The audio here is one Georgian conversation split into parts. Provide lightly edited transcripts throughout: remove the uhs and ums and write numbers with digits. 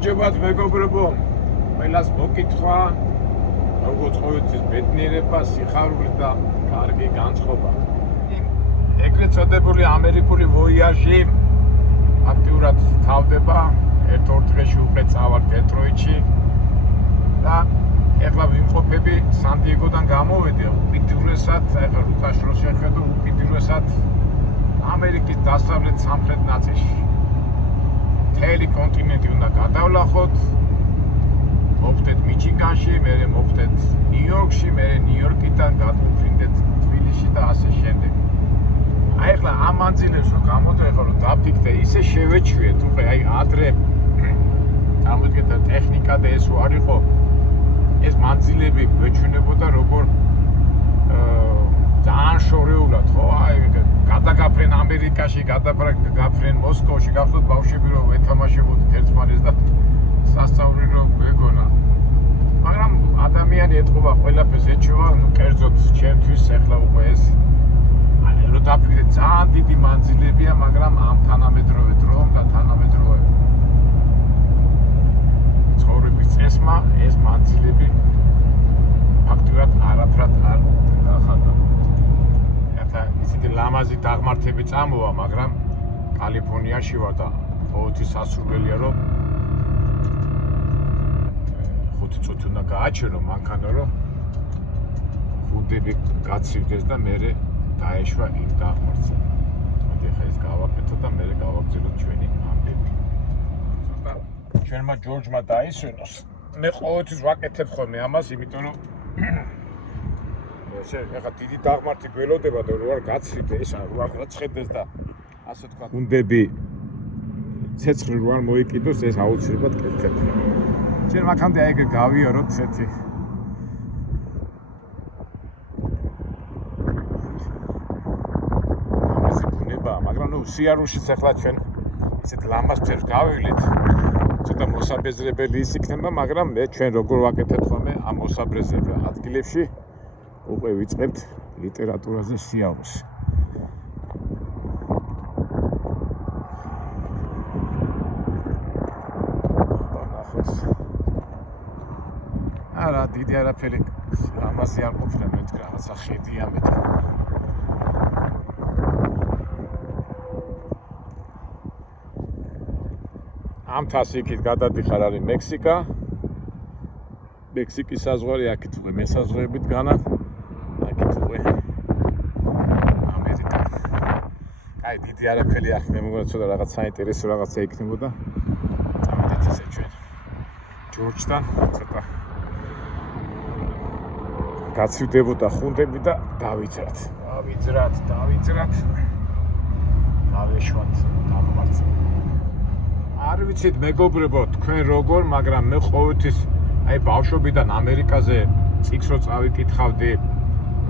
გამარჯობათ მეგობრებო, ყველას მოკითხვა, როგორც ყოველთვის ბედნიერება, სიხარული და კარგი განწყობა. ეგრეთ წოდებული ამერიკული ვოიაჟი აქტიურად თავდება, ერთ-ორ დღეში უკვე წავალ დეტროიტში და ეხლა ვიმყოფები სან-დიეგოდან გამოვედი, უკიდურესად, ეხლა რუკაშროს შეხედო, უკიდურესად ამერიკის დასავლეთ სამხრეთ ნაწილში. მთელი კონტინენტი უნდა გადავლახოთ, მოვხდეთ მიჩიგანში, მერე მოვხდეთ ნიუ-იორკში, მერე ნიუ-იორკიდან გადმოვფრინდეთ თბილისში და ასე შემდეგ. აი ეხლა ამ მანძილებს რომ გამოდაიღო, რომ დაფიქრდე, ისე შევეჩვიეთ, უკვე აი ადრე გამოდიოდა ტექნიკა და ეს არ იყო, ეს მანძილები გვეჩვენებოდა როგორ ძალიან შორეულად, ხო? აი გადაგაფრენ ამერიკაში, გადაგაფრენ მოსკოვში, გახსოვთ ბავშვები რომ ეთამაშებოდით ერთმანეთს და სასწაული რომ გვეგონა. მაგრამ ადამიანი ეთყობა ყველაფერს ეჩვევა, ნუ კერძოდ ჩემთვის ეხლა უკვე ეს რომ დაფიქრდე ძალიან დიდი მანძილებია, მაგრამ ამ თანამედროვე დრომ და თანამედროვე ცხოვრების წესმა ეს მანძილები ფაქტურად არაფრად არ დახატა. ისეთი ლამაზი დაღმართები წამოვა, მაგრამ კალიფორნიაში ვარ და ყოველთვის სასურველია რომ 5 წუთი უნდა გააჩერო მანქანა რომ ხუნდები გაცივდეს და მერე დაეშვა იმ დაღმართზე. მოდი ახლა ეს გავაკეთო და მერე გავაგზავნოთ ჩვენი ამბები. ცოტა ჩვენმა ჯორჯმა დაისვენოს. მე ყოველთვის ვაკეთებ ხოლმე ამას, იმიტომ რომ ეხლა დიდი დაღმართი გველოდება და რო არ გაცრიდე ეს არ გაცხედეს და ასე თქვა ხუნდები ცეცხლი რო არ მოიკიდოს ეს აუცილებლად კეთდება. ჩვენ მაგამდე ეგ გავიაროთ ესეთი ამაზე ბუნება, მაგრამ ნუ სიარულშიც ახლა ჩვენ ესეთ ლამაზ ფერს გავივლით. ცოტა მოსაბეზრებელი ის იქნება, მაგრამ მე ჩვენ როგორ ვაკეთებთ ხოლმე ამ მოსაბეზრებელ ადგილებში უკვე ვიწყებთ ლიტერატურაზე სიარულს. არა, დიდი არაფერი ამაზე არ ყოფილა, მე ვთქვი რაღაცა ხედია მე. ამ თასიკით გადადიხარ არის მექსიკა. მექსიკის საზღვარი აქეთ უკვე მესაზღვრეებით განა. აი დიდი არაფერი ახ მე მგონია ცოტა რაღაც საინტერესო რაღაცა იქნებოდა. წავიდეთ ესე ჩვენ ჯორჯთან ცოტა გაცივდებოდა ხუნდები და დავიძრათ. დავეშვათ დაღმართზე. არ ვიცით მეგობრებო თქვენ როგორ, მაგრამ მე ყოველთვის აი ბავშვობიდან ამერიკაზე წიგნს რო წავიკითხავდი,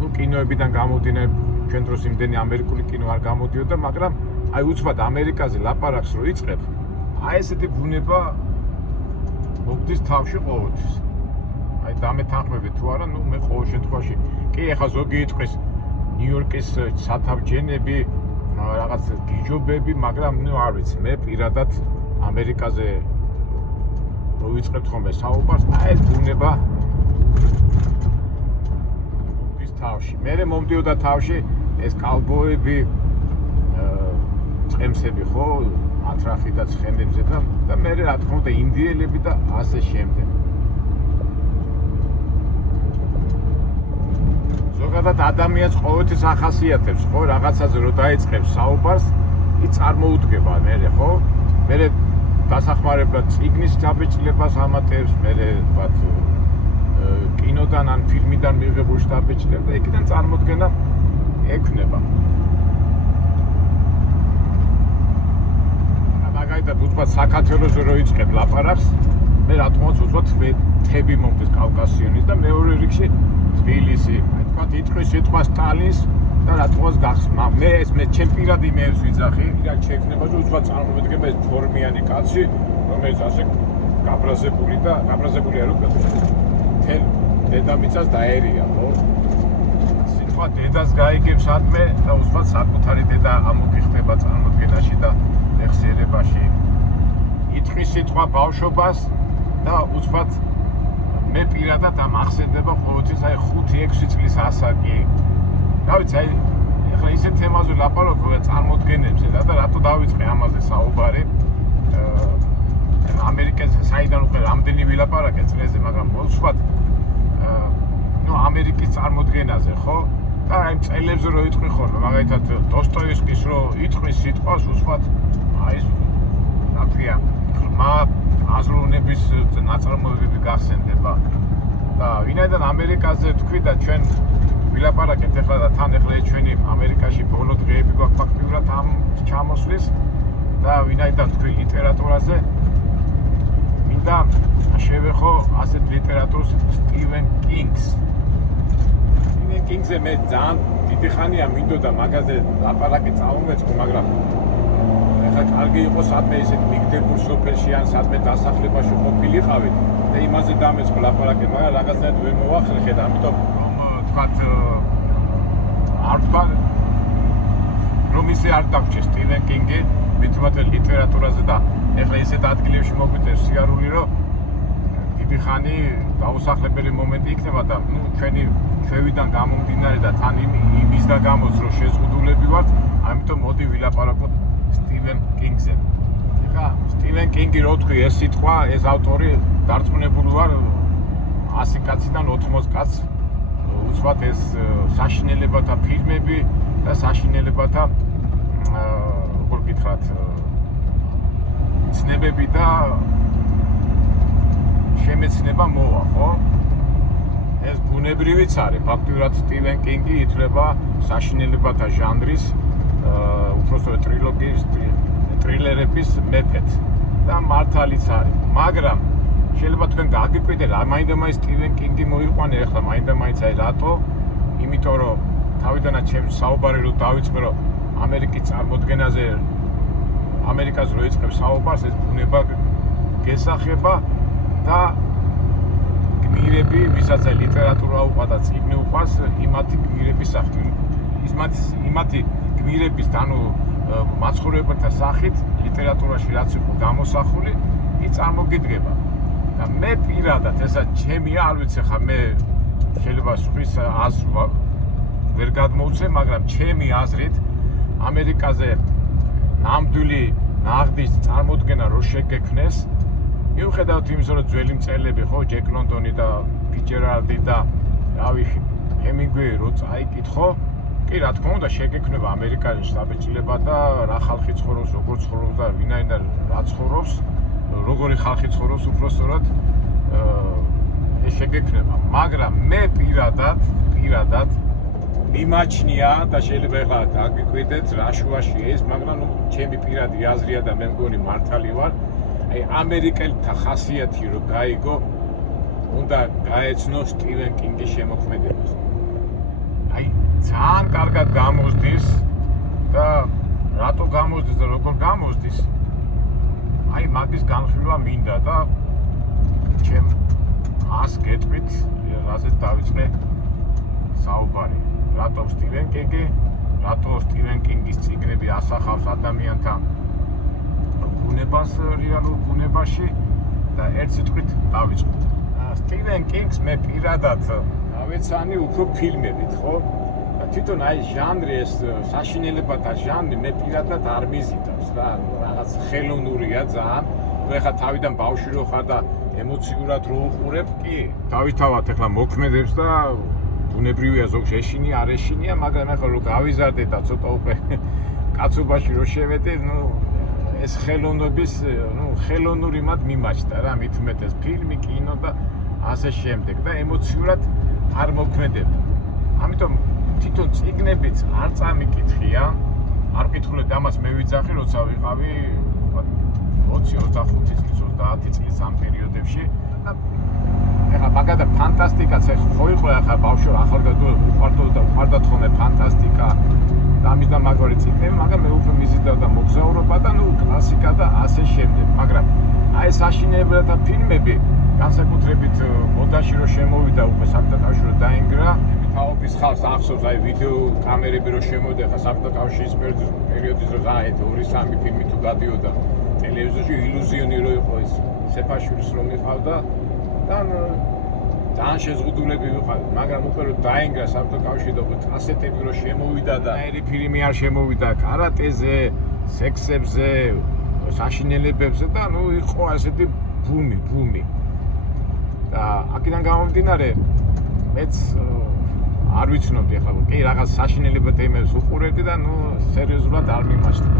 ნუ კინოებიდან გამოდიან ჩვენ დროს იმდენი ამერიკული კინო არ გამოდიოდა, მაგრამ აი უცბად ამერიკაზე ლაპარაკს რო იწყებ, აი ესეთი ბუნება მოგდის თავში ყოველთვის. აი დამეთანხმებით თუ არა, ნუ მე ყოველ შემთხვევაში კი ეხა ზოგი იტყვის ნიუ-იორკის სათავჯენები, რაღაც გიჯობები, მაგრამ ნუ არ ვიცი, მე პირადად ამერიკაზე რო ვიწყებთ ხოლმე საუბარს, აი ეს ბუნება თავში. მერე მომდიოდა თავში ეს კალბოები, წემსები ხო, ათრახი და ცხენებზე და მერე რა თქმა უნდა ინდიელები და ასე შემდეგ. ზოგადად ადამიანს ყოველთვის ახასიათებს, ხო, რაღაცაზე რო დაიწყებს საუბარს, ის წარმოუდგება მერე, ხო? მერე დასახმარებლად წიგნის დაბეჭდებას ამატებს, მერე ვთქვათ კინოდან ან ფილმიდან მიღებულ შტაბეჭდებს და იქიდან წარმოდგენა ექნება. მაგალითად უცბად საქართველოზე რო იწყებ ლაპარაკს, მე რა თქმა უნდა უცბად თები მომდის კავკასიონის და მეორე რიგში თბილისი. ვთქვათ იტყვის სიტყვა სტალინს და რა თქმა უნდა გახსნა. მე ჩემ პირად იმეებს ვიძახი, რა შეექნება რომ უცბად წარმოვიდგება ეს ფორმიანი კაცი, რომელიც ასე გაბრაზებულია რომ თელ დედამიწას დაერია, ხო? სიტყვა დედას გაიგებს ადმე და უცბად საკუთარი დედა ამოგიხდება წარმოდგენაში და მეხსიერებაში. იტყვის სიტყვა ბავშვობას და უცბად მე პირადად ამ ახსენდება ყოველთვის აი 5-6 წლის ასაკი. რა ვიცი, აი ეხლა ისეთ თემაზე ლაპარაკობ წარმოდგენებზე და რატო დავიწყე ამაზე საუბარი. ამერიკას საიდან უკვე რამდენი ვილაპარაკე წლებზე, მაგრამ უცბად ამერიკის წარმოდგენაზე, ხო? და აი წელებზე რო იტყვი ხოლმე, მაგალითად დოსტოევსკის რო იტყვის სიტყვას უცბად აი რა ქვია, ღრმა აზროვნების ნაწარმოებები გახსენდება. და ვინაიდან ამერიკაზე თქვი და ჩვენ ვილაპარაკეთ ეხლა და თან ეხლა ჩვენი ამერიკაში ბოლო დღეები გვაქვს ფაქტიურად ამ ჩამოსვლის და ვინაიდან თქვი ლიტერატურაზე მინდა შევეხო ასეთ ლიტერატურს სტივენ კინგს. სტივენ კინგზე მე ძალიან დიდი ხანია მინდოდა მაგაზე ლაპარაკი წამომეწყო, მაგრამ ეხლა კარგი იყო სადმე ისეთ მიგდებულ სოფელში ან სადმე დასახლებაში ყოფილიყავით და იმაზე დამეწყო ლაპარაკი, მაგრამ რაღაცნაირად ვერ მოვახერხე და ამიტომ თქვათ არ თქვა რომ ისე არ დაგჭირ სტივენ კინგი მithumetel ლიტერატურაზე და ეხლა ისეთ ადგილებში მოგვიწევს სიარული რომ დიდი ხანი დაუსახლებელი მომენტი იქნება და ჩვენი ჩვევიდან გამომდინარე და თან იმის და გამოც რომ შეზღუდულები ვართ, ამიტომ მოდი ვილაპარაკოთ სტივენ კინგზე. ეხლა სტივენ კინგი რო თქვი ეს სიტყვა, ეს ავტორი დარწმუნებული ვარ 100 კაციდან 80 კაცს უცბად ეს საშინელებათა ფილმები და საშინელებათა როგორ გითხრათ ცნებები და შემეცნება მოვა, ხო? ეს ბუნებრივიც არის, ფაქტურად სტივენ კინგი ითვლება საშინელებათა ჟანრის უпростоრე ტრილოგიის ტრილერების მეფედ და მართალიც არის, მაგრამ შეიძლება თქვენ გაგიკვირდეთ რა მაინდა-მაინც სტივენ კინგი მოიყვანე ახლა მაინდა-მაინც აი რატო? იმიტომ რომ თავიდანაც ჩემს საუბარი რო დავიწყე რომ ამერიკის წარმოდგენაზე ამერიკას რო იწყებს საუბარს ეს ბუნება გესახება და გმირები, ვისაც ლიტერატურა უყვარს და წიგნი უყვარს, იმათი გმირების სახით, იმათი გმირების ანუ მაცხოვრებელთა სახით ლიტერატურაში რაც იყო გამოსახული, ის წარმოგიდგება. და მე პირადად ესა ჩემია, არ ვიცი ხა მე შეიძლება სხვის აზრს ვერ გადმოვცე, მაგრამ ჩემი აზრით ამერიკაზე ნამდვილი ნაღდის წარმოდგენა რო შეგექმნეს, მიუხედავად იმისა, რომ ძველი მწერლები ხო, ჯეკ ლონდონი და ფიჯერალდი და რავი ჰემინგვეი რო წაიკითხო, კი რა თქმა უნდა შეგექმნება ამერიკაში შტაბ-ჭილება და რა ხალხი ცხოვრობს, როგორ ცხოვრობს და ვინაიდან რა ცხოვრობს, როგორი ხალხი ცხოვრობს უпростоრად ეს შეგექმნება, მაგრამ მე პირადად მიმაჩნია და შეიძლება ეხლა გაგიკვირდეთ რა შუაში ეს, მაგრამ ჩემი პირადი აზრია და მე მგონი მართალი ვარ, აი ამერიკელთა ხასიათი რო გაიგო, უნდა გაეცნო სტივენ კინგის შემოქმედებას. აი ძალიან კარგად გამოსდის და რატო გამოსდის და როგორ გამოსდის? აი მაგის განხილვა მინდა და ჩემ ას გეტყვით, რაზეც დავიწყე საუბარი. რატო სტივენ კინგი, რატო სტივენ კინგის წიგნები ასახავს ადამიანთა ბუნებას რეალურ ბუნებაში და ერთ სიტყვით დავიწყოთ. სტივენ კინგს მე პირადად დავეცანი უფრო ფილმებით, ხო? და თვითონ აი ჟანრი ეს საშინელებათა ჟანრი მე პირადად არ მიზიდავს რა, რაღაც ხელოვნურია ძალიან. თუ ეხლა თავიდან ბავშვი რო ხარ და ემოციურად რო უყურებ, კი, დავითავად ეხლა მოქმედებს და ბუნებრივია ზოგს ეშინია, არ ეშინია, მაგრამ ეხლა რო გავიზარდე და ცოტა უკვე კაცობაში რო შევედე, ეს ხელოვნების, ხელოვნური მათ მიმაჩნდა რა, მით უმეტეს ფილმი, კინო და ასე შემდეგ და ემოციურად არ მოქმედებდა. ამიტომ თვითონ წიგნებიც არ წამიკითხია, არ კითხულობდი ამას მე ვიძახი, როცა ვიყავი 20-25 წლის, 30 წლის ამ პერიოდებში. ეხლა მაგადა ფანტასტიკაც ხო იყო ახლა ბავშვი ახალგაზრდა უყვარდათ ხოლმე ფანტასტიკა და ამის და მაგარი წიგნები, მაგრამ მე უფრო მიზიდავდა მოგზაურობა და კლასიკა და ასე შემდეგ. მაგრამ აი საშინელებათა ფილმები განსაკუთრებით მოდაში რო შემოვიდა უკვე საბჭოთა კავშირი რო დაინგრა, თაობის ხალხს ახსოვს აი ვიდეო კამერები რო შემოვიდა ხა საბჭოთა კავშირის პერიოდის დროს აი 2-3 ფილმი თუ გადიოდა ტელევიზორში ილუზიონი რო იყო ის სეფაშვილის რომ იყავდა და ძალიან შეზღუდულები ვიყავით, მაგრამ უკვე რომ დაინგრა საბჭოთა კავშირი და კასეტები რო შემოვიდა და ერი ფილმი არ შემოვიდა კარატეზე, სექსებზე, საშინელებებზე და იყო ასეთი ბუმი. და აქედან გამომდინარე მეც არ ვიცნობდი ახლა კი რაღაც საშინელებად ემებს უყურებდი და სერიოზულად არ მიმაჩნდა.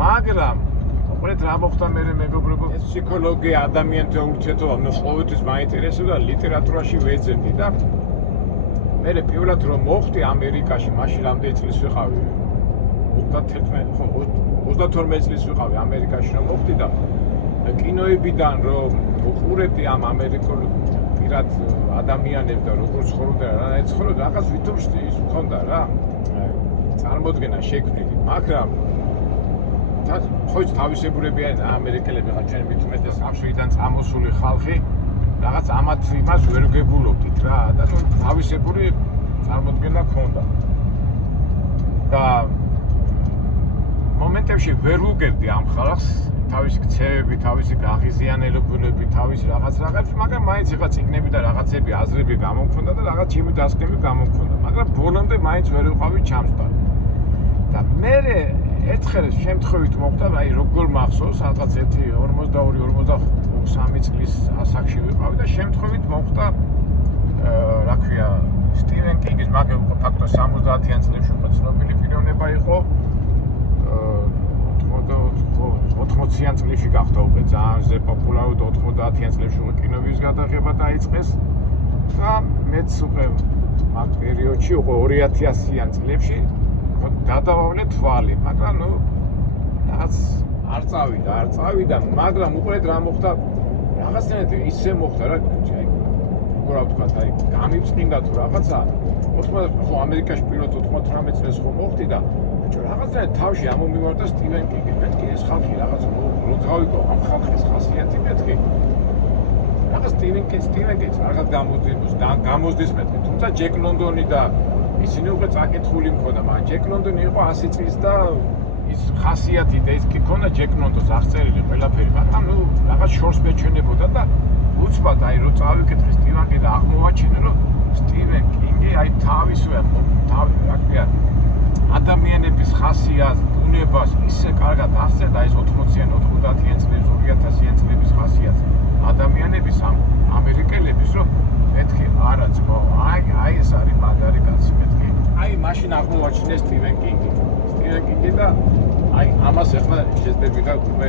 მაგრამ უყურეთ რა მოხდა მეგობრებო, ეს ფსიქოლოგია ადამიანთა ურთიერთობა მე ყოველთვის მაინტერესებდა ლიტერატურაში ვეძებდი და მე პირველად რომ მოხდი ამერიკაში, მაშინ რამდენი წლის ვიყავი? 32 წლის ვიყავი ამერიკაში რომ მოხდი და კინოებიდან რომ უყურებდი ამ ამერიკულ პირად ადამიანებს და როგორ ცხოვრობდნენ რა ეცხოვრა რაღაც ვითომ ის მქონდა რა წარმოდგენა შექმნილი, მაგრამ ხოიც თავისებურები არიან ამერიკელები ხარ ჩვენ მithumetes კავშირიდან წამოსული ხალხი რაღაც ამათ იმას ვერ გებულობდით რა და თავისებური წარმოდგენა ქონდა და მომენტებში ვერ ვუგებდი ამ ხალხს თავისი ქცევები, თავისი გაღიზიანებები, თავისი რაღაცებს, მაგრამ მაინც ეხა წიგნები და რაღაცები, აზრები გამომქონდა და რაღაც ჩემი დასკვნები გამომქონდა, მაგრამ ბოლომდე მაინც ვერ ვიყავი ჩამსტარი. და მე ერთხელ შემთხვევით მოხდა, აი როგორ მახსოვს, რაღაც 42-43 წლის ასაკში ვიყავი და შემთხვევით მოხდა რა ქვია, სტივენ კინგის მაგალითად უკვე ფაქტო 70-იან წლებში უკვე ცნობილი პიროვნება იყო 80-იან წლებში გახდა უკვე ძალიან პოპულარული 90-იან წლებში უკვე კინოების გადაღება დაიწყეს და მეც უკვე მაგ პერიოდში უკვე 2000-იან წლებში გადავავლე თვალი, მაგრამ რაღაც არ წავიდა, მაგრამ უყურეთ რა მოხდა, რაღაცნაირად ისე მოხდა რა, აი როგორ ვთქვა, აი გამიწყინდა თუ რაღაცა 90 ხო ამერიკაში პირველად 98 წელს ხო მოხდი და რაღაცნაირად თავში ამომივარდა სტივენ კინგი. მეთქი ეს ხალხი რაღაც რო გავიგო ამ ხალხის ხასიათი მეთქი. რაღაც სტივენ კინგის რაღაც გამოზდის მეთქი. თუმცა ჯეკ ლონდონი და ისინი უკვე წაკითხული მქონდა, მაგრამ ჯეკ ლონდონი იყო 100 წლის და ის ხასიათი და ის კი ქონდა ჯეკ ლონდონს აღწერილი ყველაფერი, მაგრამ რაღაც შორს მეჩვენებოდა და უცბად აი რო წავიკითხე სტივენ კინგი და აღმოვაჩინე რომ სტივენ კინგი აი თავისვე რა ქვია ადამიანების ხასიათს, ბუნებას ისე კარგად აღწერდა ეს 80-იან, 90-იან წლების, 2000-იან წლების ხასიათს ადამიანების ამ ამერიკელების რომ მეთქი არა ძმო, აი ეს არის მაგარი კაცი მეთქი. აი მაშინ აღმოვაჩინე სტივენ კინგი და აი ამას ახლა შეძლებდა უკვე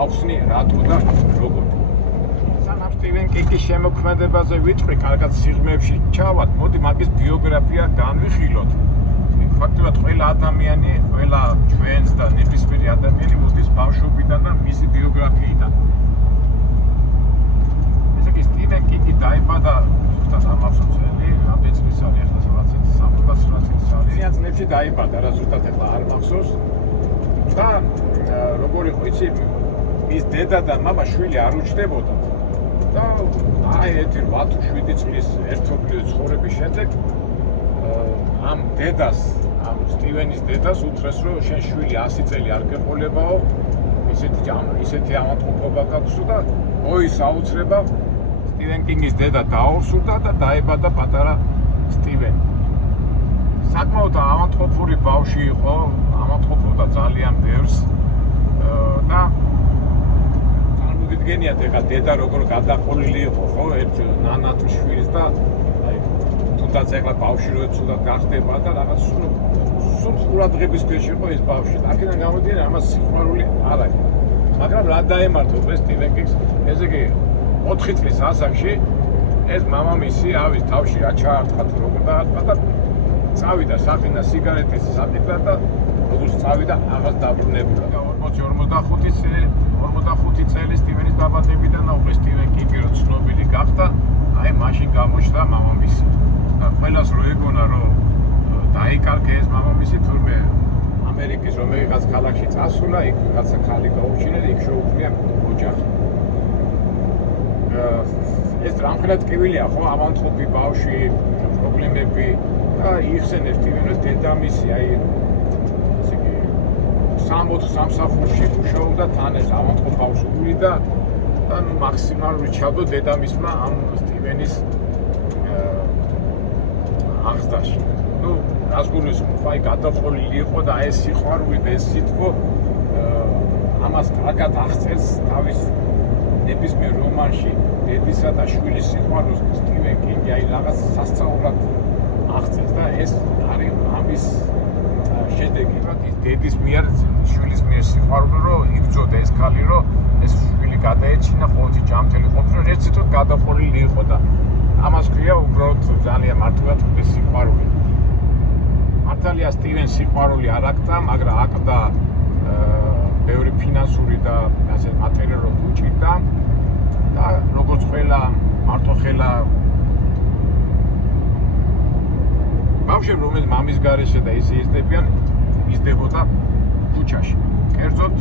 ავხსნი რატო და როგორ. სანამ სტივენ კინგის შემოქმედებაზე ვიტყვი, კარგად სიღრმეებში ჩავად, მოდი მაგის ბიოგრაფია განვიხილოთ. ფაქტობრივად ყველა ადამიანი, ყველა ჩვენს და ნებისმიერი ადამიანი მოდის ბავშვობიდან და მისი ბიოგრაფიიდან. ესე იგი სტივენ კინგი დაიბადა ზუსტად ამ წელი, რამდენი წლის არის ახლა რაღაც 79 წლის არის. 20 წლებში დაიბადა, რა ზუსტად ახლა არ მახსოვს. და როგორ იყო იცი, ის დედა და მამა შვილი არ უჩნდებოდა. და აი ერთი 8-7 წლის ერთობლივი ცხოვრების შემდეგ ამ დედას, ამ სტივენის დედას უთხრეს რომ შენ შვილი 100 წელი არ გეყოლებაო, ისეთი ავადმყოფობა გაქვსო და ოის აუცრება სტივენ კინგის დედა დაორსულდა და დაიბადა პატარა სტივენი. საკმაოდ ავადმყოფური ბავშვი იყო, ავადმყოფობდა ძალიან ბევრს და გიგენიათ ეხა დედა როგორ გადაყოლილი იყო ხო ერთ ნანა თუ შვილს და აი თუნდაც ეხლა ბავშვი რო ცუდად გახდება და რაღაც სულ ყურადღების ქვეშ იყო ეს ბავშვი. აქედან გამომდინარე ამას სიყვარული არ აქვს. მაგრამ რა დაემართა უკვე სტივენ კინგს, ესე იგი 4 წლის ასაკში ეს მამამისი ავის თავში რა ჩაარტყა თუ როგორ დაარტყა და წავიდა საყინა სიგარეტის საკითხად და როგორც წავიდა აღარ დაბრუნებულა. 45 წელი სტივენის დაბადებიდან უკვე სტივენ კინგი რო ცნობილი გახდა, აი მაშინ გამოჩნდა მამამისი. და ყველას რო ეგონა რომ დაიკარგე ეს მამამისი, თურმე ამერიკის რომელიღაც ქალაქში წასულა, იქ რაღაცა ხალი გაუჩინა და იქ შეუქმნია ოჯახი. ეს რამხელად ტკივილია ხო, ავადმყოფი ბავშვი, პრობლემები და იხსენებს სტივენს დედამისი, აი ესე იგი 3-4 სამსახურში მუშაობდა თან ეს ავანტყო ბავშვი და ნუ მაქსიმალური ჩავდო დედამისმა ამ სტივენის აღზრდაში. ნუ რას გულისხმობ, აი გადაყოლილი იყო და ეს სიყვარული და ეს სიტყვა ამას კარგად აღწერს თავის ნებისმიერ რომანში დედისა და შვილის სიყვარულს სტივენ კინგი აი რაღაც სასწაულად აღწერს და ეს არის ამის შედეგი, რომ ის დედის მიერ შვილის მიერ სიყვარული რომ იბრძოდა ეს ქალი რომ ეს შვილი გადაეჩინა ყოველთვის ჯანმრთელი ყოფილა, ერთ სიტყვით გადაყოლილი იყო და ამას ქვია უბრალოდ ძალიან მართლაც სიყვარული. მართალია სტივენს სიყვარული არ აკდა, მაგრამ აკდა ბევრი ფინანსური და ასე მატერიალური უჭირდა და როგორც ყველა მარტოხელა ბავშვები რომელიც მამის გარეშე და ისე იზრდებოდა ქუჩაში. კერძოდ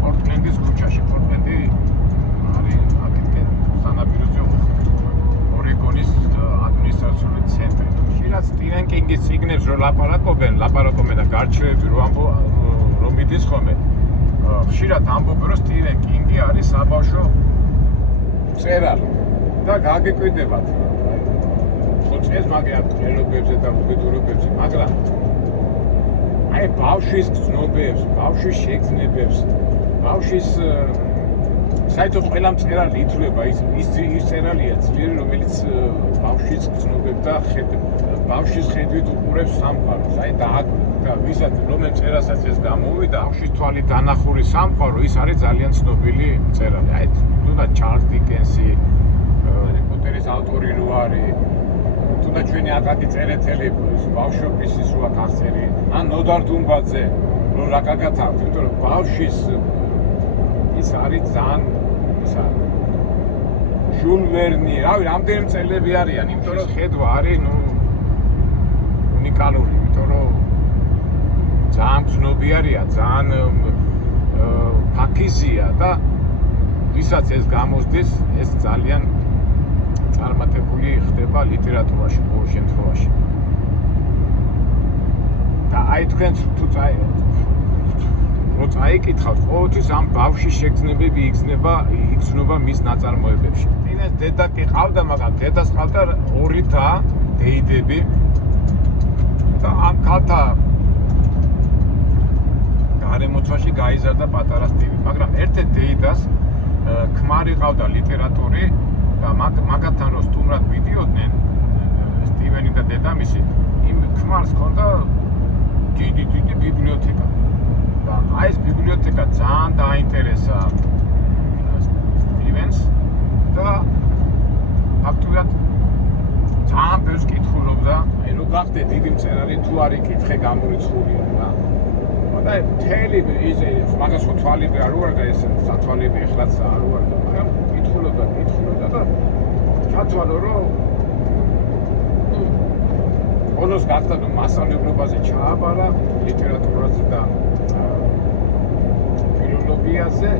პორტლენდის ქუჩაში. პორტლენდი არის აქეთკენ სანაპიროზე ორეგონის ადმინისტრაციული ცენტრი. ხშირად სტივენ კინგის წიგნებს რო ლაპარაკობენ და გარჩევები რომ მიდის ხოლმე. ხშირად ამბობენ რომ სტივენ კინგი არის საბავშვო მწერალი და გაგეკვირდებათ. ეს მაგათ ყრილობებზე და უბედურებებზე, მაგრამ აი ბავშვის გრძნობებს, ბავშვის შეგრძნებებს, ბავშვის საერთოდ ყველა მწერალი ითვლება ის წერალია ძლიერი, რომელიც ბავშვის გრძნობებს და ბავშვის ხედვით უყურებს სამყაროს. აი და ვისაც რომელ წერასაც ეს გამოვიდა, ბავშვის თვალით დანახული სამყარო, ის არის ძალიან ცნობილი მწერალი. აი თუნდაც ჩარლზ დიკენსი, ჰარი პოტერის ავტორი რო არის და ჩვენი აკაკი წერეთელი ბავშვობის ის რა აღწერი ან ნოდარ დუმბაძე რო რა კარგად აქვს, იმიტომ რომ ბავშვის ის არის ძალიან ისა ჟულ ვერნი, რავი, რამდენი მწერლები არიან, იმიტომ რომ ხედვა არის ნუ უნიკალური, იმიტომ რომ ძალიან გრძნობიარია, ძალიან ფაქიზია და ვისაც ეს გამოსდის, ეს ძალიან წარმატებული ხდება ლიტერატურაში ყოველ შემთხვევაში. და აი თქვენ თუ წაიკითხავთ, ყოველთვის ამ ბავშვის შეგრძნებები იგრძნობა მის ნაწარმოებებში. სტივენს დედა კი ყავდა, მაგრამ დედას ყავდა 2 და დეიდები და ამ ქალთა გარემოცვაში გაიზარდა პატარა სტივი, მაგრამ ერთ-ერთ დეიდას ქმარი ყავდა ლიტერატური და მაგათთან რომ სტუმრად მიდიოდნენ სტივენი და დედამისი, იმ ქმარს ჰქონდა დიდი ბიბლიოთეკა. და აი ეს ბიბლიოთეკა ძალიან დაინტერესა სტივენს და ფაქტობრივად ძალიან ბევრს კითხულობდა, აი რო გახდე დიდი მწერალი თუ არ იკითხე გამორიცხულია რა. და მთელი ის მაგას ხო თვალები არ უარ და ეს სათვალები ეხლაც არ უარ და მაგრამ კითხულობდა და ჩათვალო რომ ბოლოს გახდა რომ მასწავლებლებაზე ჩააბარა ლიტერატურაზე და ფილოლოგიაზე.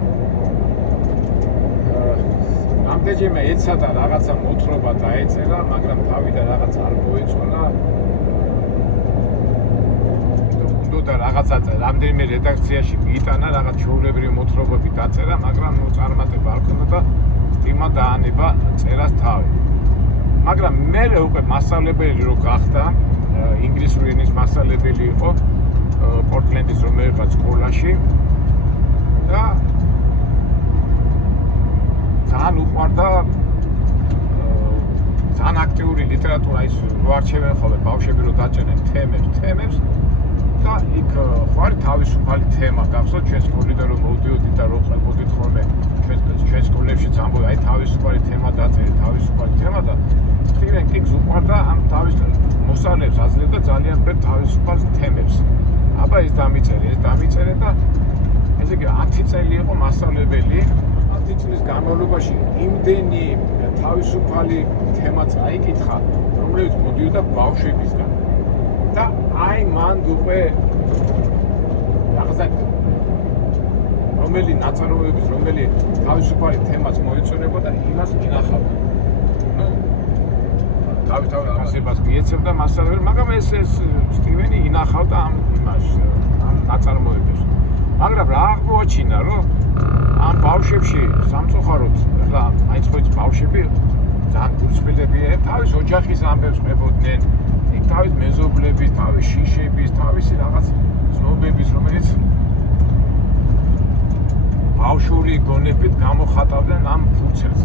რამდენჯერმე ეცადა რაღაცა მოთხრობა დაეწერა, მაგრამ თავიდან რაღაც არ მოეწონა. და რაღაცა რამდენიმე რედაქციაში მიიტანა, რაღაც ჩვეულებრივი მოთხრობები დაწერა, მაგრამ წარმატება არ ჰქონდა და სტივმა დაანება წერას თავი. მაგრამ მე უკვე მასწავლებელი რო გახდა, ინგლისური ენის მასწავლებელი იყო პორტლენდის რომელიღაც სკოლაში და ძალიან უყვარდა ძალიან აქტიური ლიტერატურა, ის რო არჩევენ ხოლმე ბავშვები რო დაჭერენ თემებს და იქ ხარ თავისუფალი თემა გახსოვთ ჩვენ სკოლიდან რომ მოვდიოდით და რო ყვებოდით ხოლმე ჩვენ სკოლებშიც ამბობ აი თავისუფალი თემა დაწერეთ, თავისუფალი თემა და სტივენ კინგს უყვარდა ამ თავის მოსწავლეებს აძლევდა ძალიან ბევრ თავისუფალ თემებს. აბა ეს დამიწერე და ესე იგი 10 წელი იყო მასწავლებელი. 10 წლის განმავლობაში იმდენი თავისუფალი თემა წაიკითხა, რომელიც მოდიოდა ბავშვებისგან. და აი მან უკვე რაღაცა რომელი ნაწარმოების, რომელი თავისუფალი თემაც მოეწონებოდა, იმას ინახავდა. ნუ თავისთავად გასებას მიეცემდა მასწავლებელი, მაგრამ ეს სტივენი ინახავდა ამ ნაწარმოებებს. მაგრამ რა აღმოაჩინა, რომ ამ ბავშვებში სამწუხაროდ, ახლა მაინც ხო იცი ბავშვები ძალიან გულწრფელებია, თავის ოჯახის ამბებს ყვებოდნენ, იქ თავის მეზობლების, თავის შიშების, თავისი რაღაც ცნობების, რომელიც ბავშვური გონებით გამოხატავდნენ ამ ფურცელს.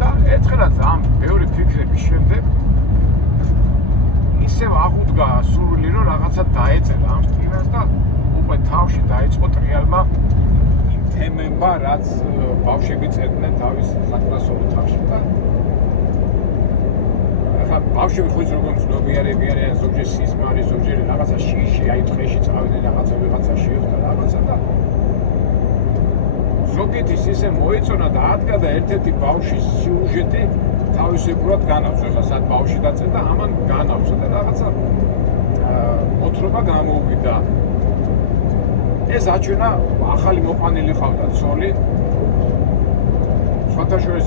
და ერთხელაც ამ ბევრი ფიქრების შემდეგ ისევ აღუდგა სურვილი, რომ რაღაცა დაეწერა ამ სტივენს და უკვე თავში დაიწყო ტრიალმა იმ თემებმა, რაც ბავშვები წერდნენ თავის საკრასო ოთახში და ახლა ბავშვები ხო როგორ ცნობიერები არიან, ზოგჯერ სიზმარი, ზოგჯერ რაღაცა შიში, აი ტყეში წავიდნენ რაღაცა ვიღაცა შეხვდა რაღაცა და ზოგიერთის ისე მოეწონა და ადგა და ერთ-ერთი ბავშვის სიუჟეტი თავისებურად განავრცო. ახლა სად ბავშვი დაწერდა, ამან განავრცო და რაღაცა მოთხრობა გამოუვიდა. ეს აჩვენა ახალი მოყვანილი ყავდა ცოლი. სხვათა შორის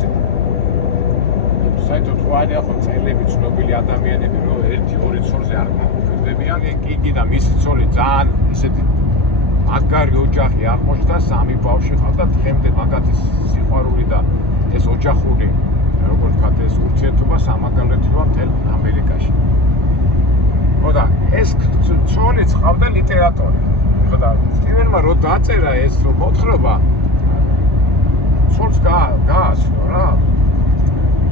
საერთოდ ხო არის ახლა წერილები ცნობილი ადამიანები, რომ 1-2 ცოლზე არ მოუკვდებიან, იგი და მისი ცოლი ძალიან ისეთი მაგარი ოჯახი აღმოჩნდა, 3 ბავშვი ყავდა, დღემდე მაგათი სიყვარული და ეს ოჯახური, როგორც ვთქვათ, ეს ურთიერთობა სამაგალითოა მთელ ამერიკაში. ხო და ეს ცოლიც ყავდა ლიტერატორი. ხო და სტივენმა რო დაწერა ეს მოთხრობა, ცოლს გააცნო რა.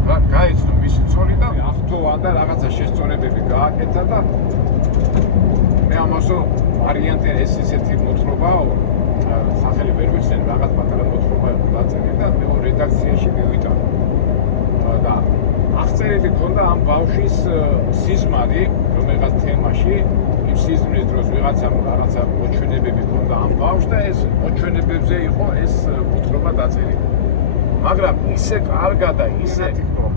გაიცნო მისი ცოლი და ახტოა და რაღაცა შესწორებები გააკეთა და მე ამასო ვარიანტი ეს ისეთი მოთხრობაა, სახელი ვერ ვიცენ, რაღაც პატარა მოთხრობა იყო დაწერილი და მე რედაქციაში მივიტანე. და აღწერილი ქონდა ამ ბავშვის სიზმარი, რომელიღაც თემაში, იმ სიზმრის დროს ვიღაცამ რაღაცა მოჩვენებები ქონდა ამ ბავშვს და ეს მოჩვენებებზე იყო ეს მოთხრობა დაწერილი. მაგრამ ისე კარგა და ისე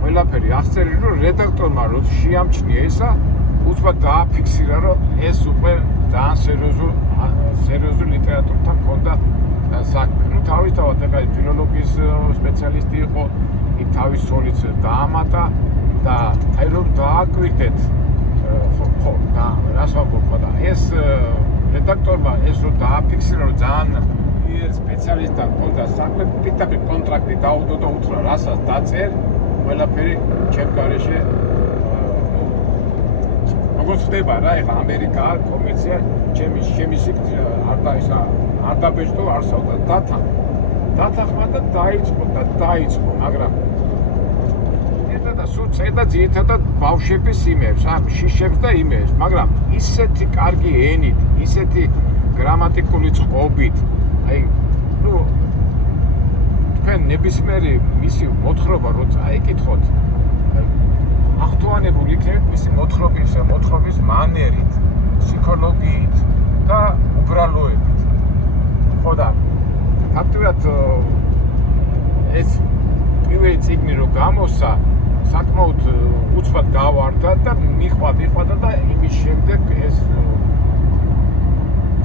ყველაფერი აღწერილი, რომ რედაქტორმა რო შეამჩნია ესა, უცბად დააფიქსირა, რომ ეს უკვე ძალიან სერიოზულ ლიტერატურთან ქონდა საქმე. ნუ თავისთავად ეხლა ფილოლოგიის სპეციალისტი იყო, იქ თავის ცოლიც დაამატა და აი რომ დააკვირდეთ ხო და რას ვამბობ და ეს რედაქტორმა ეს რო დააფიქსირა, რომ ძალიან სპეციალისტთან ქონდა საქმე, პირდაპირ კონტრაქტი დაუდო და უთხრა, რასაც დაწერ, ყველაფერი ჩემ გარეშე როგორც ხდება რა, ეხლა ამერიკა კომერცია, ჩემი არ დაბეჭდო არსავდა დათანხმა და დაიწყო, მაგრამ ერთადაც სულ წერდა ძირითადად ბავშვების იმებს, შიშებს და იმებს, მაგრამ ისეთი კარგი ენით, ისეთი გრამატიკული წყობით, აი, ნუ თქვენ ნებისმიერი მისი მოთხრობა რო წაიკითხოთ, ახტოვანებული იქნებით მისი მოთხრობის მანერით, ფსიქოლოგიით და უბრალოებით. ხო და ფაქტობრივად ეს პირველი წიგნი რო გამოსცა, საკმაოდ უცბად გავარდა და მიყვადა და იმის შემდეგ ეს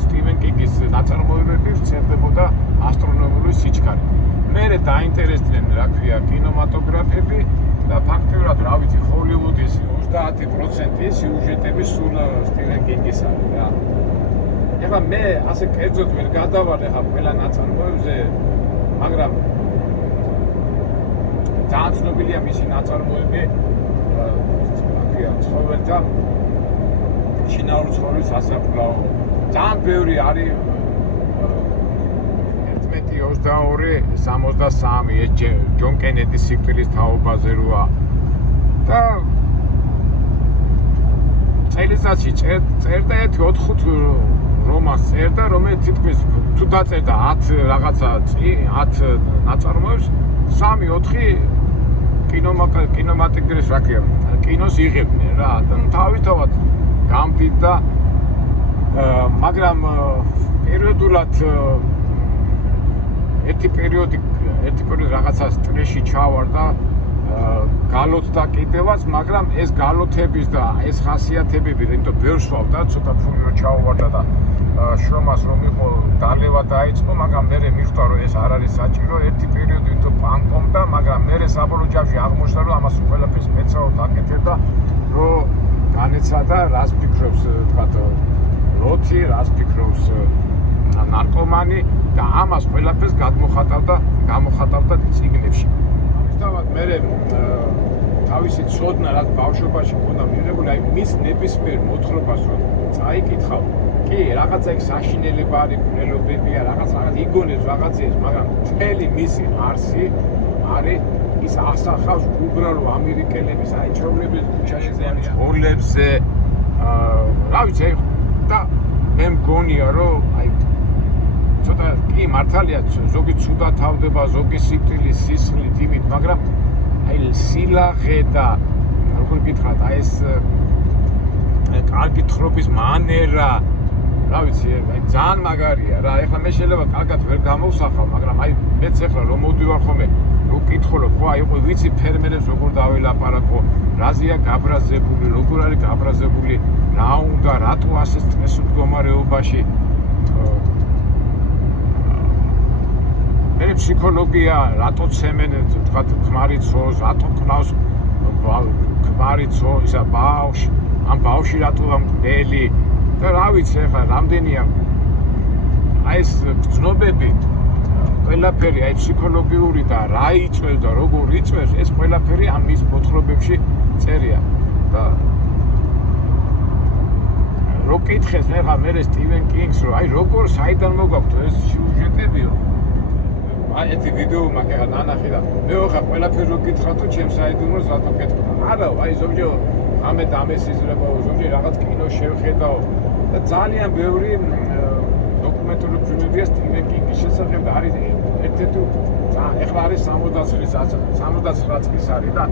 სტივენ კინგის ნაწარმოებები ვრცელდებოდა ასტრონომიული სიჩქარით. მერე დაინტერესდნენ, რა ქვია, კინემატოგრაფები და ფაქტობრივად, რა ვიცი, ჰოლივუდის 30% სიუჟეტები სულ სტივენ კინგის არის რა. ეხლა მე ასე კერძოდ ვერ გადავარ ეხლა ყველა ნაწარმოებზე, მაგრამ ძალიან ცნობილია მისი ნაწარმოები, რა ქვია, ცხოველთა შინაური ცხოვრების სასაფლაო. ძალიან ბევრი არის 11-22-63 ეს ჯონ კენედის სიკვდილის თაობაზე როა და წელიწადში წერდა 4-5 რომანს წერდა, რომელიც თითქმის თუ დაწერდა 10 რაღაცა 10 ნაწარმოებს, 3-4 კინემატოგრაფის რა ქვია, კინოს იღებდნენ რა და თავისთავად გამდიდდა, მაგრამ პერიოდულად ერთი პერიოდი რაღაცა სტრესში ჩავარდა, გალოცდა კიდევაც, მაგრამ ეს გალოთების და ეს ხასიათებები, იმიტომ ბევრს ვავდა, ცოტა ფული რო ჩაუვარდა და შრომას რომ იყო დალევა დაიწყო, მაგრამ მე მიხვდა რომ ეს არ არის საჭირო, ერთი პერიოდი თო პანკომდა, მაგრამ მე საბოლოო ჯამში აღმოჩნდა რომ ამას ყველაფერს მეცაოდ აკეთებდა, რომ განეცადა რას ფიქრობს, თქვათ როთი, რას ფიქრობს ნარკომანი და ამას ყველაფერს გამოხატავდა წიგნებში. ამისთავად მე თავისი ცოდნა რაც ბავშვობაში მქონდა მიღებული, აი მის ნებისმიერ მოთხრობას რომ წაიკითხავ, კი, რაღაცა იქ საშინელება არის, მკვლელობებია, რაღაც იგონებს რაღაცეებს, მაგრამ მთელი მისი არსი არის ის ასახავს უბრალო ამერიკელების აი ჩვეულებრივ ქუჩაში ძოლებზე, რა ვიცი, და მე მგონია რომ აი ცოტა კი მართალია ზოგი ცუდა თავდება, ზოგი სიკვდილის სისხლით იმით, მაგრამ აი სილაღე და როგორ გითხრათ, აი ეს კარგი თხრობის მანერა, რა ვიცი, აი ძალიან მაგარია რა. ეხლა მე შეიძლება კარგად ვერ გამოვსახავ, მაგრამ აი მეც ეხლა რომ მოვდივარ ხოლმე, რომ კითხულობ, ხო, აი იყო ვიცი ფერმერებს როგორ დაველაპარაკო, რაზეა გაბრაზებული, როგორ არის გაბრაზებული, რა უნდა, რატო ასე სტრესულ მდგომარეობაში. მე ფსიქოლოგია, რატო ცემენ თქვა ქმარიცოს, რატო კნავს ქმარიცო, ისა ბავშვი, ამ ბავშვი რატო მკვლელი და რა ვიცი ახლა რამდენია აი ეს გრძნობები ყველაფერი აი ფსიქოლოგიური და რა იწვევს და როგორ იწვევს ეს ყველაფერი ამ მის მოთხრობებში წერია და რო კითხეს მე სტივენ კინგს რომ აი როგორ საიდან მოგაქვთ ეს სიუჟეტებიო აი ეს ვიდეო მაგერად ანახი და მე ხა ყველაფერი რო კითხავთო ჩემს საიდუმლოს რატო კეთდა არა აი ზოგჯერ ამე დამესიზრებო ზოგჯერ რაღაც კინო შევხედავ და ძალიან ბევრი დოკუმენტური ფილმებია სტივენ კინგის შესახებ და არის ერთ-ერთი ეხლა არის 69 წლის არის და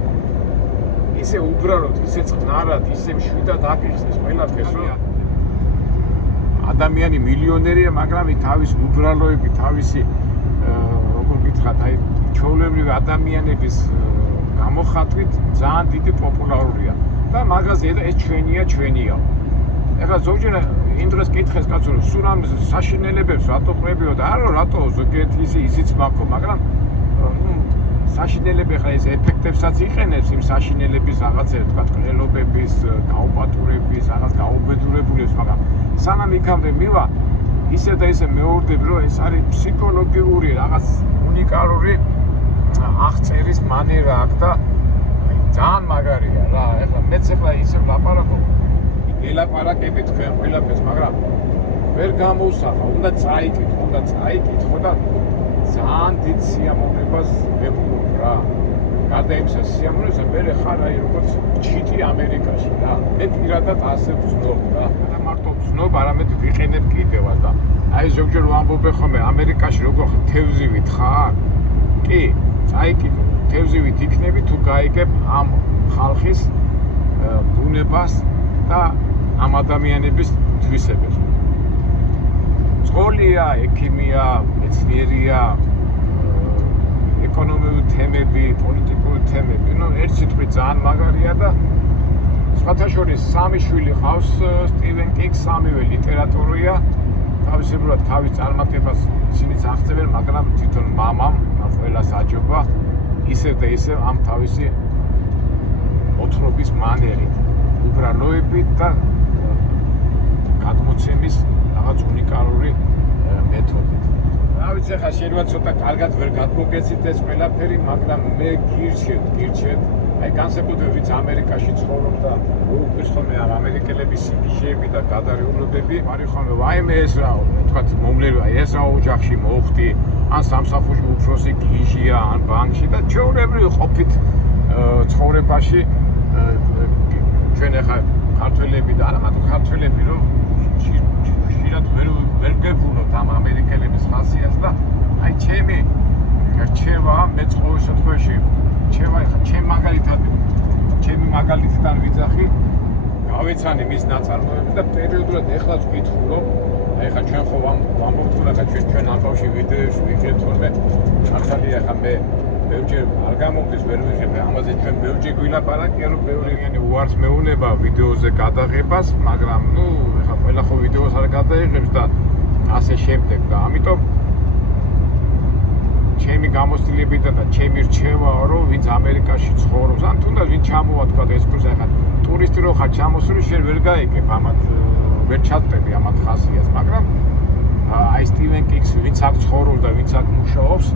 ისე უბრალოდ ისე წყნარად ისე მშვიდად აკითხეს ყველაფერს რომ ადამიანი მილიონერია მაგრამ თავის უბრალოები თავისი როგორ გითხრათ აი ჩვეულებრივი ადამიანების გამოხატვით ძალიან დიდი პოპულარულია და მაგაზე ეს ჩვენია ეხლა ზოგჯერ იმ დროს კითხეს კაცო რომ სულ ამ საშინელებებს რატო ყვებიო და არა რატო ზოგიერთი ისიც მაქვს მაგრამ საშინელები ხა ეს ეფექტებსაც იყენებს იმ საშინელების რაღაცებს თქვა ყრელობების გაუპატურების რაღაც გაუბედურებულებს მაგრამ სანამ იქამდე მივა ისე და ისე მეორდები რომ ეს არის ფსიქოლოგიური რაღაც უნიკალური აღწერის მანერა აქვს და ძალიან მაგარია რა ეხლა მეც ეხლა ისე ვლაპარაკობ ელაპარაკები თქვენ ყველაფერს მაგრამ ვერ გამოვსახავ უნდა წაიკითხო და ძალიან დიდ სიამოვნებას ვეპყრობ რა გარდა იმისა სიამოვნებისა მე ხარ აი როგორც ჩიტი ამერიკაში რა მე პირადად ასე ვზნობ რა და მარტო ვზნობ არამედ ვიყენებ კიდევაც და აი ზოგჯერ ვამბობ ხოლმე ამერიკაში როგორ თევზივით ხარ კი წაიკითხო თევზივით იქნები თუ გაიგებ ამ ხალხის ბუნებას და ამ ადამიანების თვისებებს სკოლია, ექიმია, მეცნიერია, ეკონომიური თემები, პოლიტიკური თემები, ну, ერთ სიტყვით ძალიან მაგარია და სხვათა შორის სამი შვილი ყავს სტივენ კინგს, სამივე ლიტერატურია, თავისებურად თავის წარმატებას ისინიც აღწევენ, მაგრამ თვითონ მამამ ყველას აჯობა ისევ და ისევ ამ თავისი მოთხრობის მანერით, უბრალოებით და გადმოცემის რაღაც უნიკალური მეთოდით. რა ვიცი ხა შეიძლება ცოტა კარგად ვერ გადმოგეცით ეს ყველაფერი, მაგრამ მე გირჩევთ, აი განსაკუთრებით ვინც ამერიკაში ცხოვრობს და უყურს ხოლმე ამ ამერიკელების სიგიჟეები და გადარეულობები, არის ხოლმე ვაიმე ეს რა, თქვათ მომლელი ეს რა ოჯახში მოხდი, ან სამსახურში უფროსი გიჟია, ან ბანკში და ჩვეულებრივი ყოფით ცხოვრებაში ჩვენ ახლა ქართველები და არა მარტო ქართველები რომ ხშირად ვერ გებუნოთ ამ ამერიკელების ხასიათს და აი ჩემი რჩევა მე ყოველ შემთხვევაში რჩევა ხა ჩემი მაგალითიდან ვიძახი გავეცანი მის ნაწარმოებებს და პერიოდულად ეხლაც ვკითხულობ აი ხა ჩვენ ხო ვამბობთ რომ ხა ჩვენ ამბავში ვიდეოში ვიღებთ ხოლმე მართალია ხა მე ბევრჯერ არ გამომდის ვერ ვიღებ ამაზე ჩვენ ბევრჯერ გვილაპარაკია რომ ბევრიანი უარს მეუნება ვიდეოზე გადაღებას მაგრამ ნუ ეხა ყველა ხო ვიდეოს არ გადაიღებს და ასე შემდეგ და ამიტომ ჩემი გამოცდილებიდან და ჩემი რჩევაა რომ ვინც ამერიკაში ცხოვრობს ან თუნდაც ვინც ჩამოვა თქვა ეს კურსი ეხა ტურისტი რო ხარ ჩამოსული შენ ვერ გაიგებ ამათ ვერ ჩატები ამათ ხასიათს მაგრამ აი სტივენ კინგს ვინც აქ ცხოვრობს და ვინც აქ მუშაობს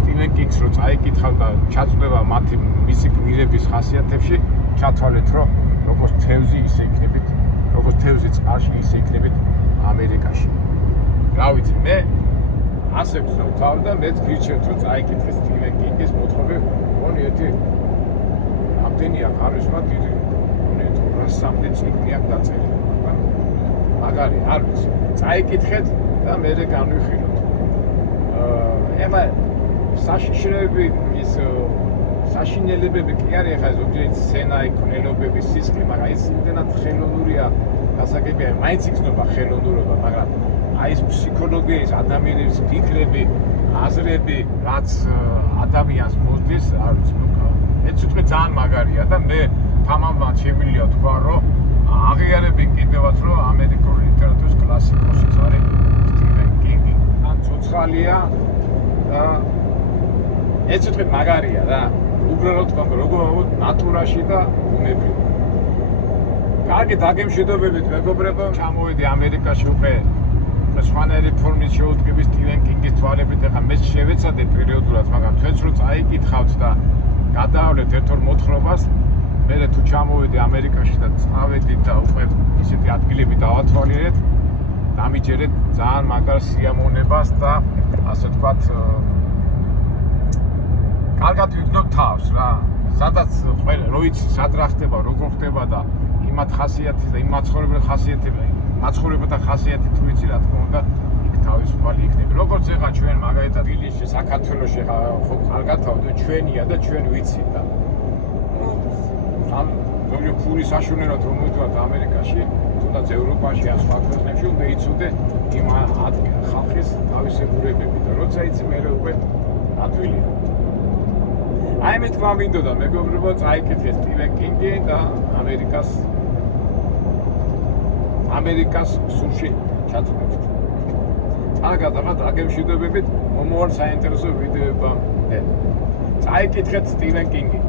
სტივენ კინგს რო წაიკითხავ და ჩაწვდება მათი მისი გმირების ხასიათებში ჩათვალეთ რომ როგორც თევზი ისე იქნებით როგორც თევზი წყალში ისე იქნებით ამერიკაში რა ვიცი მე ასე ვცნობ და მეც გირჩევთ რომ წაიკითხე სტივენ კინგის მოთხრობები მგონი ერთი ამდენი აქ არის მათ დიდი მგონი 200-300 წიგნი აქ დაწერილი მაგარი არ ვიცი წაიკითხეთ და მე განვიხილოთ ეხლა საშიშროებები ის საშინელებები კი არის ახლა ზოგიერთ სცენა იქნელობები სისხლი მაგრამ ის იმდენად ხელოვნურია გასაგებია მაინც იგრძნობა ხელოვნურობა მაგრამ აი ეს ფსიქოლოგია ის ადამიანების ფიქრები აზრები რაც ადამიანს მოსდის არ ვიცი ეს უთხე ძალიან მაგარია და მე თამამად შემიძლია თქვა რომ აღიარებენ კიდევაც რომ ამერიკული ლიტერატურის კლასიკოსიც არის სტივენ კინგი ან ცოცხალია და ეს უთხე მაგარია რა უბრალოდ თქვა როგორ ნატურაში და ბუნებრივ კარგი დაგემშვიდობებით მეგობრებო ჩამოვედი ამერიკაში უკვე სხვანაირი ფორმის შეუდგები სტივენ კინგის თვალებით ეხლა მე შევეცადე პერიოდულად მაგრამ თქვენც რო წაიკითხავთ და გადაავლეთ ერთ-ორ მოთხრობას მე თუ ჩამოვედი ამერიკაში და წავედით და უკვე ისეთი ადგილები დავათვალიერეთ დამიჯერეთ ძალიან მაგარ სიამოვნებას და ასე ვთქვათ კარგად ვიგნოთ თავს რა სადაც ყველა რო იცი სად რა ხდება როგორ ხდება და იმათ ხასიათი და იმ მაცხოვრებელ ხასიათები მაცხოვრებელთა ხასიათი თუ იცი რა თქმა უნდა იქ თავისუფალი იქნება როგორც ეხლა ჩვენ მაგალითად ილიაში საქართველოში ხა ხო კარგად თავდა ჩვენია და ჩვენ ვიცით და ამ ზოგიერთ ფულის საშუალებლად რომ მოვიდოდეთ ამერიკაში თუნდაც ევროპაში ან სხვა ქვეყნებში უნდა იცოდე იმ ხალხის თავისებურებები და როცა იცი მე უკვე ადვილია აი მე თქვა მინდოდა მეგობრებო წაიკითხე სტივენ კინგი და ამერიკას სულში ჩაწვდებით კარგად ახლა დაგემშვიდობებით მომავალ საინტერესო ვიდეოებამდე წაიკითხეთ სტივენ კინგი